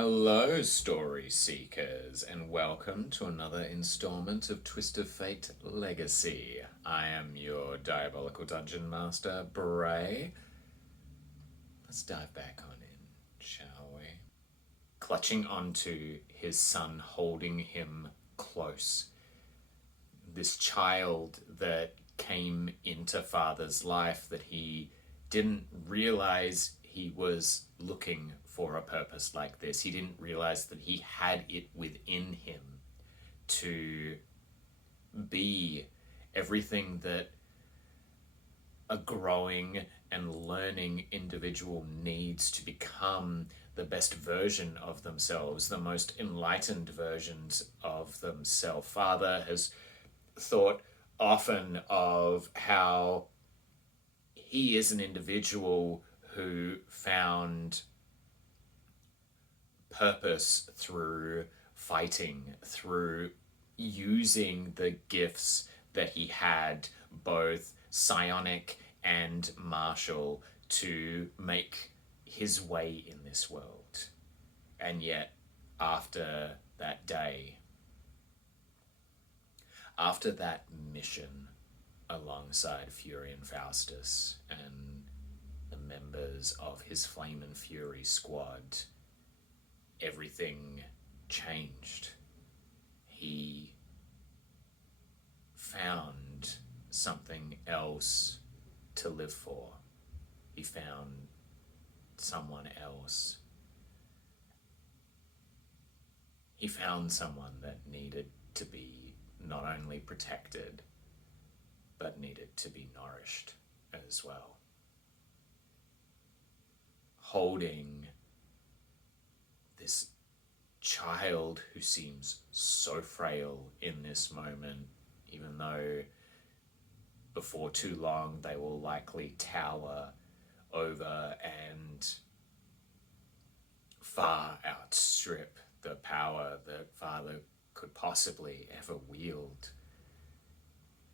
Hello, story seekers, and welcome to another installment of Twist of Fate Legacy. I am your diabolical dungeon master, Bray. Let's dive back on in, shall we? Clutching onto his son, holding him close. This child that came into father's life that he didn't realize he was looking for a purpose like this. He didn't realize that he had it within him to be everything that a growing and learning individual needs to become the best version of themselves, the most enlightened versions of themselves. Father has thought often of how he is an individual who found purpose through fighting, through using the gifts that he had, both psionic and martial, to make his way in this world. And yet, after that day, after that mission alongside Fury and Faustus and the members of his Flame and Fury squad, everything changed. He found something else to live for. He found someone else. He found someone that needed to be not only protected, but needed to be nourished as well. Holding this child who seems so frail in this moment, even though before too long they will likely tower over and far outstrip the power that father could possibly ever wield.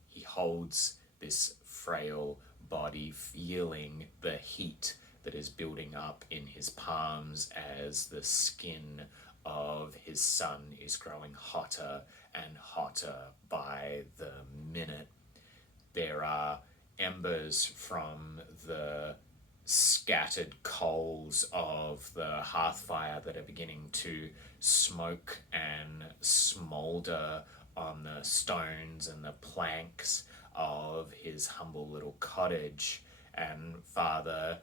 He holds this frail body, feeling the heat that is building up in his palms as the skin of his son is growing hotter and hotter by the minute. There are embers from the scattered coals of the hearth fire that are beginning to smoke and smolder on the stones and the planks of his humble little cottage, and father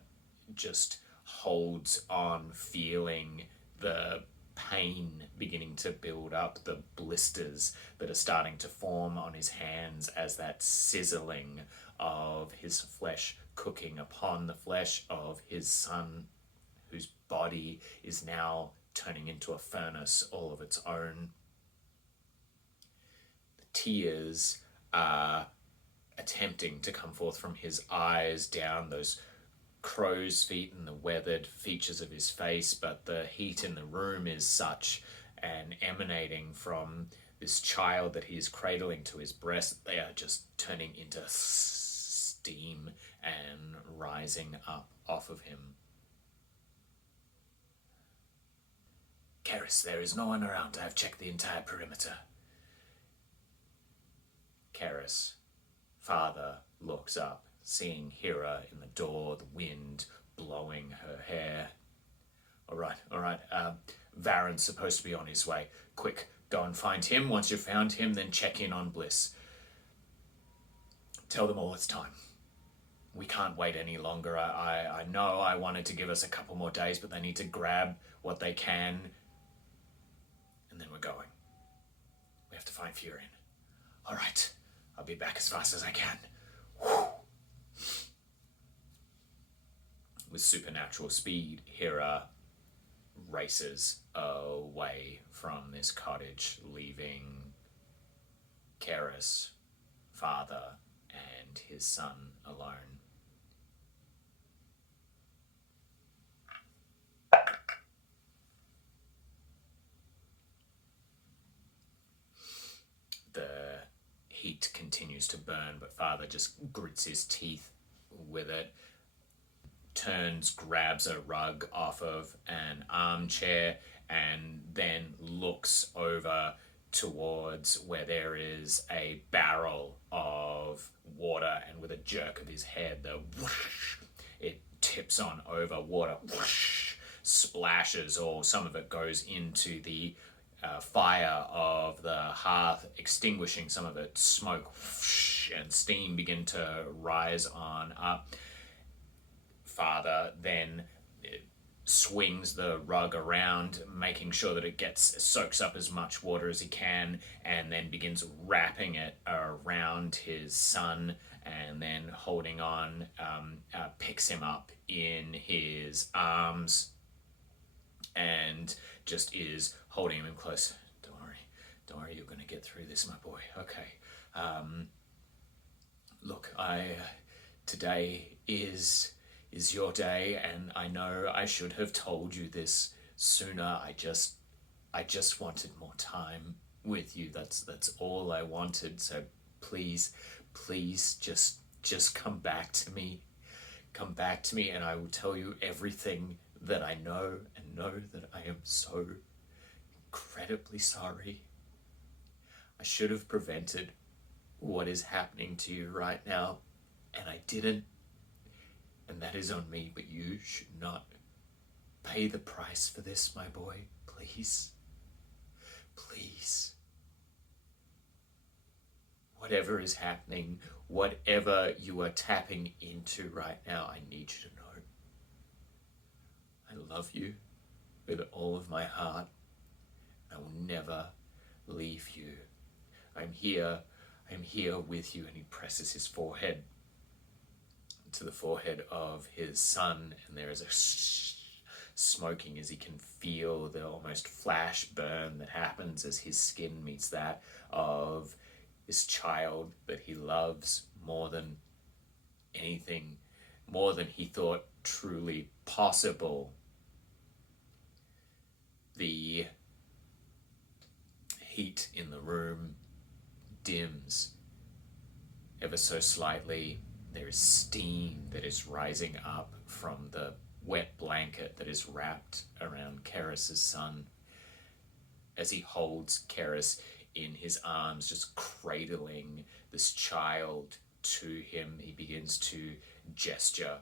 just holds on, feeling the pain beginning to build up, the blisters that are starting to form on his hands as that sizzling of his flesh cooking upon the flesh of his son, whose body is now turning into a furnace all of its own. The tears are attempting to come forth from his eyes down those crow's feet and the weathered features of his face, but the heat in the room is such, and emanating from this child that he is cradling to his breast, they are just turning into steam and rising up off of him. Kerris, there is no one around. I have checked the entire perimeter. Kerris, father, looks up, seeing Hera in the door, the wind blowing her hair. All right. Varen's supposed to be on his way. Quick, go and find him. Once you've found him, then check in on Bliss. Tell them all it's time. We can't wait any longer. I know I wanted to give us a couple more days, but they need to grab what they can, and then we're going. We have to find Furin. All right, I'll be back as fast as I can. Whew. With supernatural speed, Hera races away from this cottage, leaving Kerris, father, and his son alone. The heat continues to burn, but father just grits his teeth with it, turns, grabs a rug off of an armchair, and then looks over towards where there is a barrel of water, and with a jerk of his head, the whoosh, it tips on over, water whoosh, splashes, or some of it goes into the fire of the hearth, extinguishing some of it. Smoke whoosh, and steam begin to rise on up. Father then swings the rug around, making sure that it soaks up as much water as he can, and then begins wrapping it around his son, and then holding on, picks him up in his arms, and just is holding him in close. Don't worry, you're going to get through this, my boy. Okay. Look, today is your day, and I know I should have told you this sooner. I just wanted more time with you. That's all I wanted. So please, just come back to me. Come back to me, and I will tell you everything that I know, and know that I am so incredibly sorry. I should have prevented what is happening to you right now, and I didn't. And that is on me, but you should not pay the price for this, my boy. Please. Please. Whatever is happening, whatever you are tapping into right now, I need you to know. I love you with all of my heart. I will never leave you. I'm here with you. And he presses his forehead to the forehead of his son, and there is a smoking as he can feel the almost flash burn that happens as his skin meets that of this child that he loves more than anything, more than he thought truly possible. The heat in the room dims ever so slightly. There is steam that is rising up from the wet blanket that is wrapped around Kerris' son as he holds Kerris in his arms, just cradling this child to him. He begins to gesture,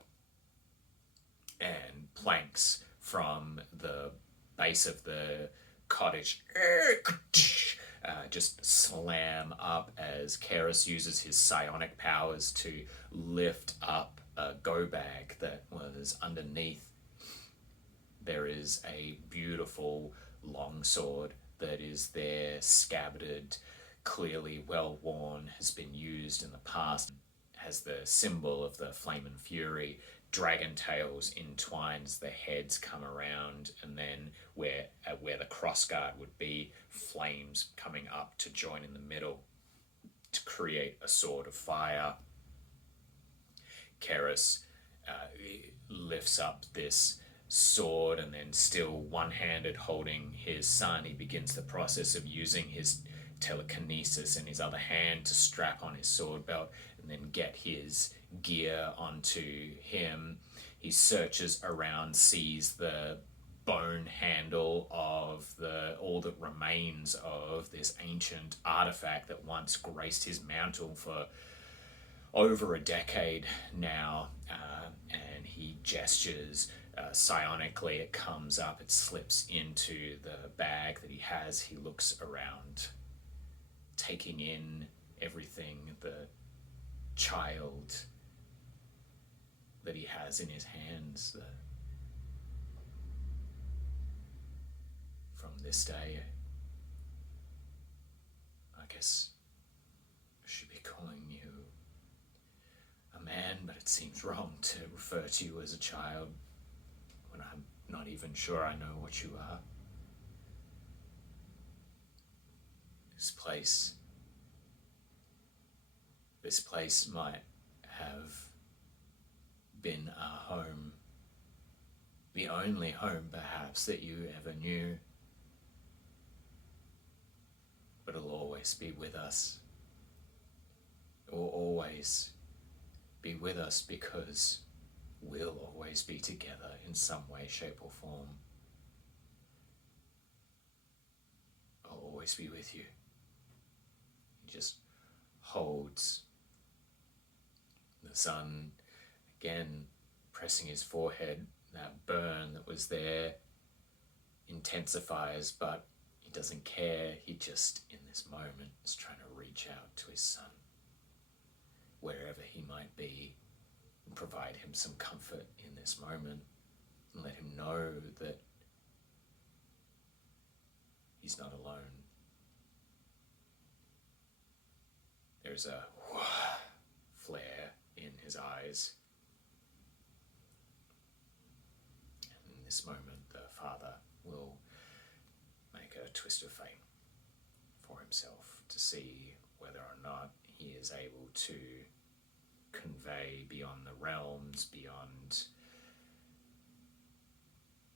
and planks from the base of the cottage just slam up as Kerris uses his psionic powers to lift up a go bag that was underneath. There is a beautiful longsword that is there, scabbarded, clearly well worn, has been used in the past, has the symbol of the flame and fury. Dragon tails entwines, the heads come around, and then where the crossguard would be, flames coming up to join in the middle to create a sword of fire. Kerris lifts up this sword, and then still one-handed holding his son, he begins the process of using his telekinesis in his other hand to strap on his sword belt and then get his gear onto him. He searches around, sees the bone handle of all that remains of this ancient artifact that once graced his mantle for over a decade now, and he gestures psionically. It comes up, it slips into the bag that he has. He looks around, taking in everything, the child that he has in his hands. From this day, I guess I should be calling you a man, but it seems wrong to refer to you as a child when I'm not even sure I know what you are. This place might have been our home, the only home perhaps that you ever knew, but it'll always be with us. It will always be with us because we'll always be together in some way, shape or form. always be with you. He just holds the son, again pressing his forehead. That burn that was there intensifies, but he doesn't care. He just, in this moment, is trying to reach out to his son, wherever he might be, and provide him some comfort in this moment, and let him know that he's not alone. There's a flare in his eyes. And in this moment, the father will make a twist of fate for himself to see whether or not he is able to convey beyond the realms, beyond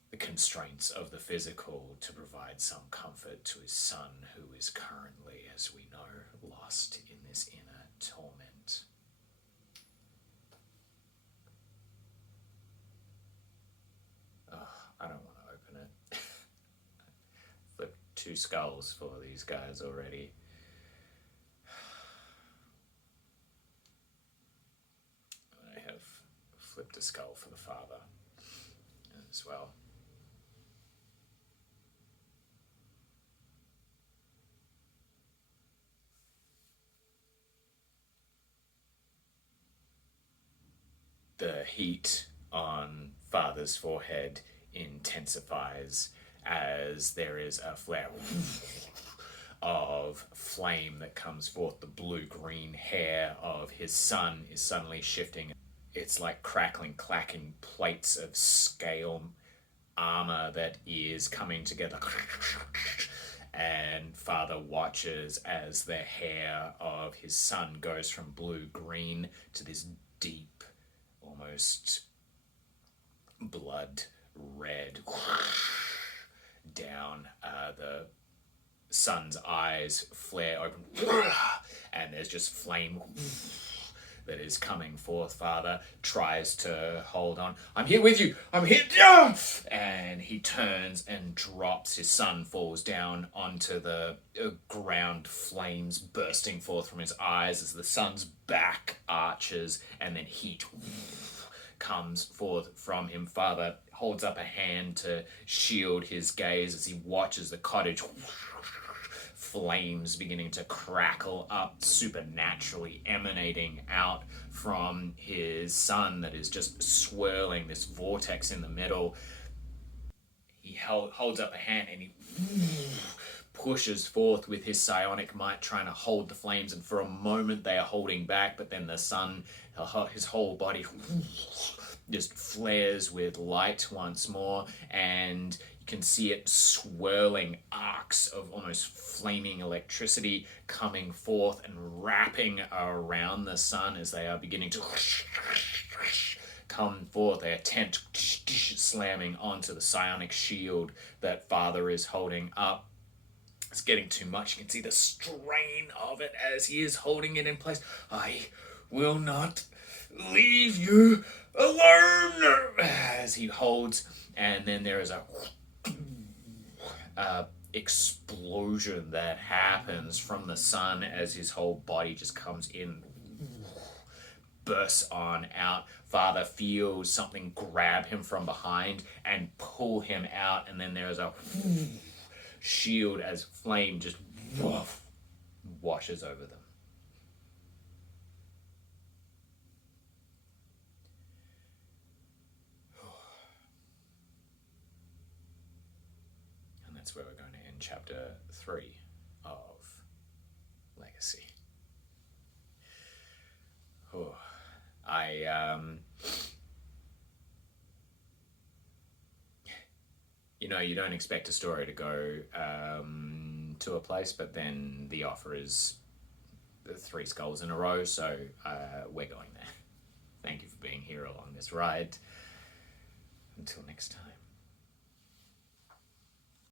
the constraints of the physical, to provide some comfort to his son, who is currently, as we know, lost in this inner torment. I don't want to open it. Flipped 2 skulls for these guys already. I have flipped a skull for the father as well. The heat on father's forehead intensifies as there is a flare of flame that comes forth. The blue-green hair of his son is suddenly shifting. It's like crackling, clacking plates of scale armor that is coming together. And father watches as the hair of his son goes from blue-green to this deep, almost blood red, down. The son's eyes flare open, and there's just flame that is coming forth. Father tries to hold on. I'm here with you. I'm here. And he turns and drops. His son falls down onto the ground, flames bursting forth from his eyes as the son's back arches, and then heat comes forth from him. Father holds up a hand to shield his gaze as he watches the cottage, flames beginning to crackle up supernaturally, emanating out from his son that is just swirling, this vortex in the middle. He holds up a hand and he pushes forth with his psionic might, trying to hold the flames, and for a moment they are holding back, but then the sun, his whole body just flares with light once more, and you can see it swirling, arcs of almost flaming electricity coming forth and wrapping around the sun as they are beginning to come forth. They attempt slamming onto the psionic shield that father is holding up. It's getting too much. You can see the strain of it as he is holding it in place. I will not leave you alone, as he holds, and then there is a explosion that happens from the sun as his whole body just comes in, bursts on out. Father feels something grab him from behind and pull him out, and then there is a shield as flame just washes over them. And that's where we're going to end chapter 3 of Legacy. You don't expect a story to go to a place, but then the offer is 3 skulls in a row, so we're going there. Thank you for being here along this ride. Until next time.